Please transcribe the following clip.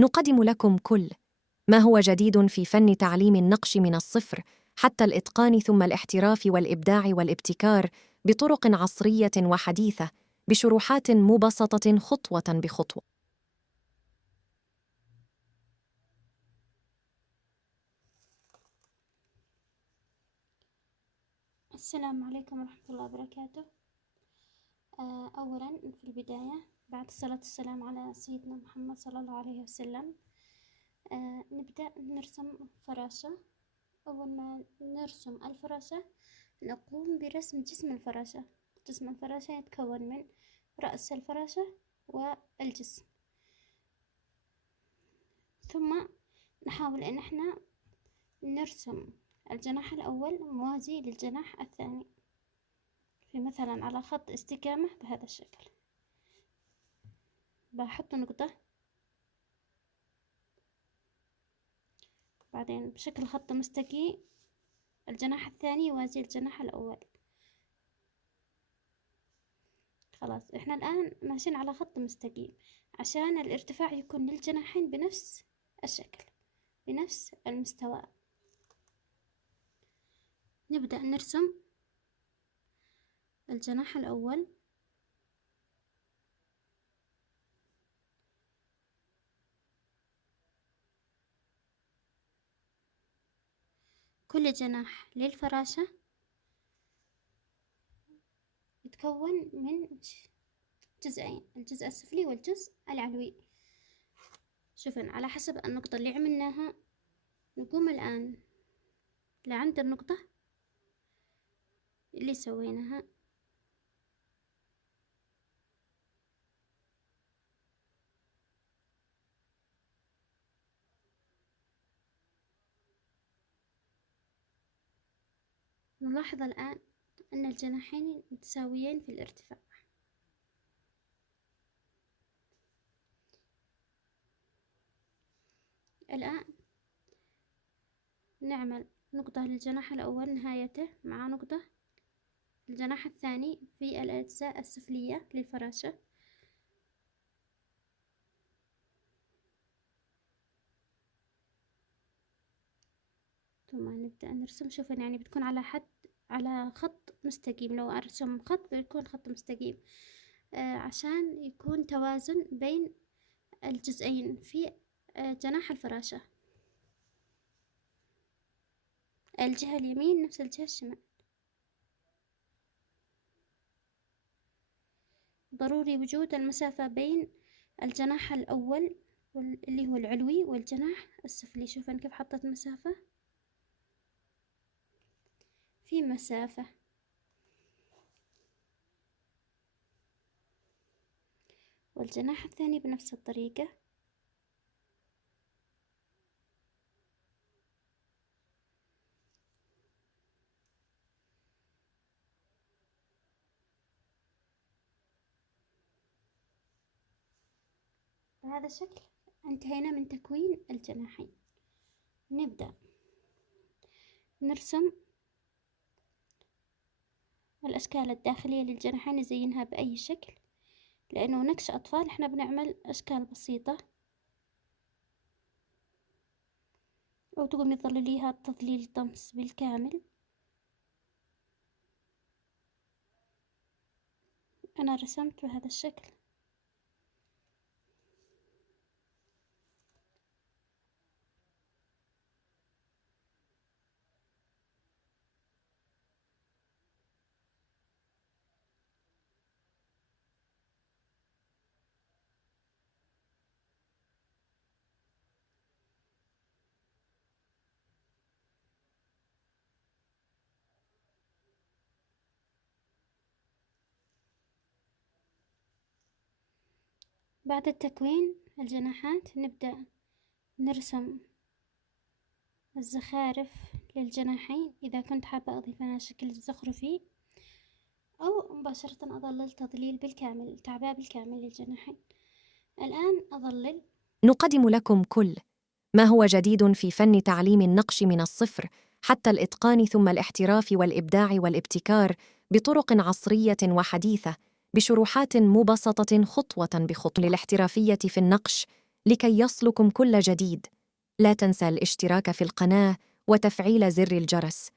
نقدم لكم كل ما هو جديد في فن تعليم النقش من الصفر حتى الإتقان ثم الاحتراف والإبداع والابتكار بطرق عصرية وحديثة بشروحات مبسطة خطوة بخطوة. السلام عليكم ورحمة الله وبركاته. أولا في البداية بعد الصلاة والسلام على سيدنا محمد صلى الله عليه وسلم، نبدأ نرسم فراشة. أول ما نرسم الفراشة نقوم برسم جسم الفراشة. جسم الفراشة يتكون من رأس الفراشة والجسم، ثم نحاول أن احنا نرسم الجناح الأول موازي للجناح الثاني، في مثلا على خط استقامة بهذا الشكل. بحط نقطة، بعدين بشكل خط مستقيم الجناح الثاني يوازي الجناح الأول. خلاص احنا الآن ماشيين على خط مستقيم عشان الارتفاع يكون للجناحين بنفس الشكل بنفس المستوى. نبدأ نرسم الجناح الأول، كل جناح للفراشة يتكون من جزئين، الجزء السفلي والجزء العلوي. شوفن على حسب النقطة اللي عملناها نقوم الآن لعند النقطة اللي سويناها، نلاحظ الآن أن الجناحين متساويين في الارتفاع. الآن نعمل نقطة للجناح الأول نهايته مع نقطة الجناح الثاني في الأجزاء السفلية للفراشة. ثم نبدأ نرسم. شوفوا يعني بتكون على خط مستقيم، لو أرسم خط بيكون خط مستقيم عشان يكون توازن بين الجزئين في جناح الفراشة، الجهة اليمين نفس الجهة الشمال. ضروري وجود المسافة بين الجناح الأول اللي هو العلوي والجناح السفلي. شوفوا كيف حطيت مسافة في مسافة. والجناح الثاني بنفس الطريقة. بهذا الشكل انتهينا من تكوين الجناحين. نبدأ نرسم الأشكال الداخلية للجناحين، نزينها بأي شكل، لأنه نقش أطفال إحنا بنعمل أشكال بسيطة، أو تقومي تظلليها تظليل طمس بالكامل. أنا رسمت بهذا الشكل. بعد التكوين الجناحات نبدأ نرسم الزخارف للجناحين، إذا كنت حابة أضيف لها شكل زخرفي، أو مباشرة أظلل تظليل بالكامل تعبئة بالكامل للجناحين. الآن أظلل. نقدم لكم كل ما هو جديد في فن تعليم النقش من الصفر حتى الإتقان ثم الاحتراف والإبداع والابتكار بطرق عصرية وحديثة بشروحات مبسطة خطوة بخطوة. للاحترافية في النقش لكي يصلكم كل جديد. لا تنسى الاشتراك في القناة وتفعيل زر الجرس